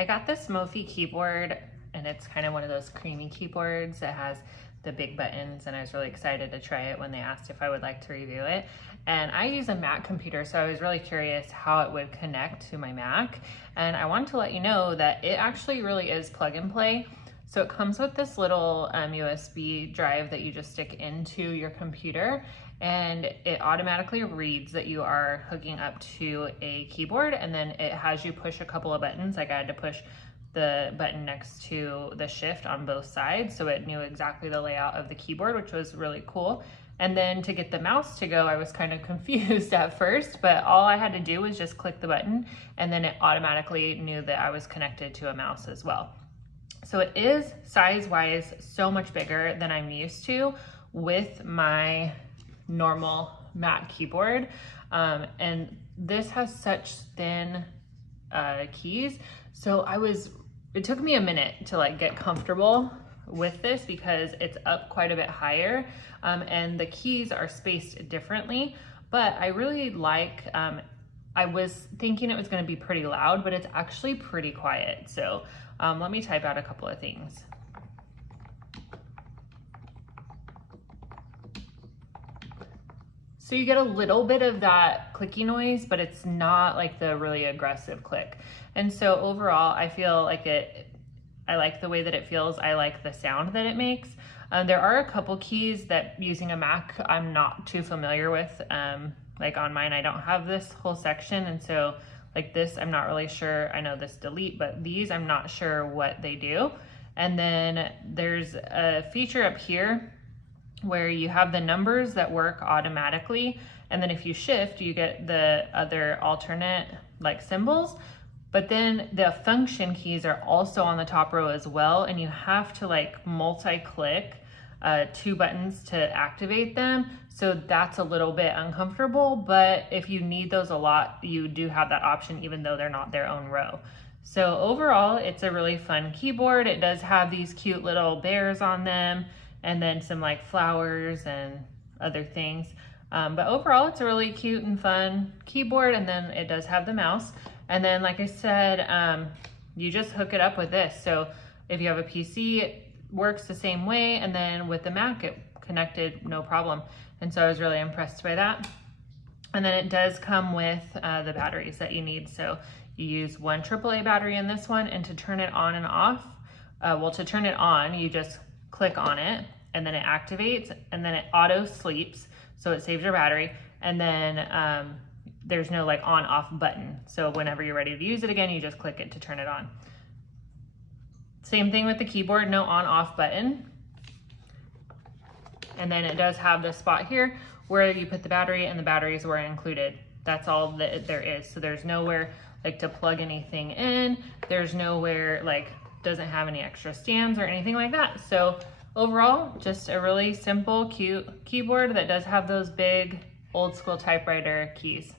I got this Mophie keyboard, and it's kind of one of those creamy keyboards that has the big buttons, and I was really excited to try it when they asked if I would like to review it. And I use a Mac computer, so I was really curious how it would connect to my Mac. And I wanted to let you know that it actually really is plug and play. So it comes with this little USB drive that you just stick into your computer, and it automatically reads that you are hooking up to a keyboard, and then it has you push a couple of buttons. Like I had to push the button next to the shift on both sides, so it knew exactly the layout of the keyboard, which was really cool. And then to get the mouse to go, I was kind of confused at first, but all I had to do was just click the button, and then it automatically knew that I was connected to a mouse as well. So it is size-wise so much bigger than I'm used to with my normal Mac keyboard. And this has such thin keys. So it took me a minute to like get comfortable with this because it's up quite a bit higher, and the keys are spaced differently, but I really like, I was thinking it was going to be pretty loud, but it's actually pretty quiet. So let me type out a couple of things. So you get a little bit of that clicky noise, but it's not like the really aggressive click. And so overall, I feel like I like the way that it feels. I like the sound that it makes. There are a couple keys that using a Mac, I'm not too familiar with. Like on mine, I don't have this whole section. And so like this, I'm not really sure. I know this delete, but these, I'm not sure what they do. And then there's a feature up here where you have the numbers that work automatically. And then if you shift, you get the other alternate like symbols. But then the function keys are also on the top row as well. And you have to like multi-click 2 buttons to activate them. So that's a little bit uncomfortable, but if you need those a lot, you do have that option even though they're not their own row. So overall, it's a really fun keyboard. It does have these cute little bears on them, and then some like flowers and other things. But overall, it's a really cute and fun keyboard, and then it does have the mouse. And then, like I said, you just hook it up with this. So if you have a PC, it works the same way, and then with the Mac, it connected no problem. And so I was really impressed by that. And then it does come with the batteries that you need. So you use one AAA battery in this one, and to turn it on and off, well, to turn it on, you just click on it, and then it activates, and then it auto sleeps, so it saves your battery. And then there's no like on off button. So whenever you're ready to use it again, you just click it to turn it on. Same thing with the keyboard, no on off button. And then it does have this spot here where you put the battery, and the batteries were included. That's all that there is. So there's nowhere like to plug anything in. There's nowhere like, doesn't have any extra stands or anything like that. So overall, just a really simple, cute keyboard that does have those big old school typewriter keys.